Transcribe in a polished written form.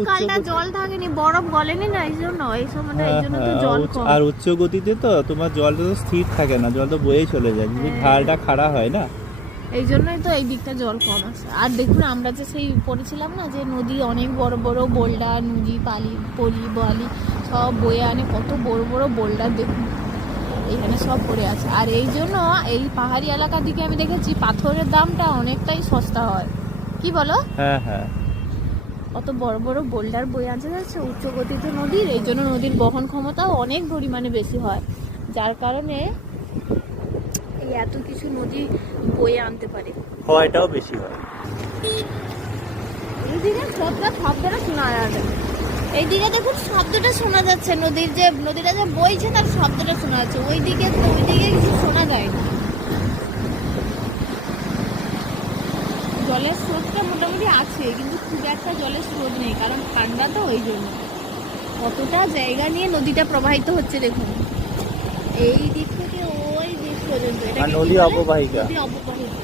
শীতকালটা জল থাকেনি, বরফ গলেনি না, এই জন্য তো জল কম। আর উচ্চ গতিতে তো তোমার জলটা তো স্থির থাকে না, জল তো বয়ে চলে যায়, যদি ঘালটা খাড়া হয় না, এই জন্যই তো এই দিকটা জল কম আছে। আর দেখুন আমরা যে সেই পড়েছিলাম না যে নদী অনেক বড় বড় বোল্ডার, নদী পলি বালি সব বয়ে আনে, কত বড় বড় বোল্ডার দেখুন এখানে সব পড়ে আছে। আর এই জন্য এই পাহাড়ি এলাকার দিকে আমি দেখেছি পাথরের দামটা অনেকটাই সস্তা হয়, কি বলো? হ্যাঁ হ্যাঁ। কত বড় বড় বোল্ডার বয়ে আনছে যাচ্ছে উচ্চ গতিতে নদীর, এই জন্য নদীর বহন ক্ষমতাও অনেক পরিমাণে বেশি হয়, যার কারণে এই এত কিছু নদী বয়ে আনতে পারে। হওয়াটাও বেশি হয়। এইদিকে শব্দটা শোনা যাবে, এইদিকে দেখুন শব্দটা শোনা যাচ্ছে, নদীটা যে বইছে তার শব্দটা শোনা যাচ্ছে, ওইদিকে কিছু শোনা যায় না। জলের স্রোতটা মোটামুটি আছে, কিন্তু খুব একটা জলের স্রোত নেই, কারণ ঠান্ডা তো, ওই জন্য। কতটা জায়গা নিয়ে নদীটা প্রবাহিত হচ্ছে দেখুন, এই দিক থেকে ওই দিক পর্যন্ত, এটা নদী অববাহিকা। নদী অববাহিকা।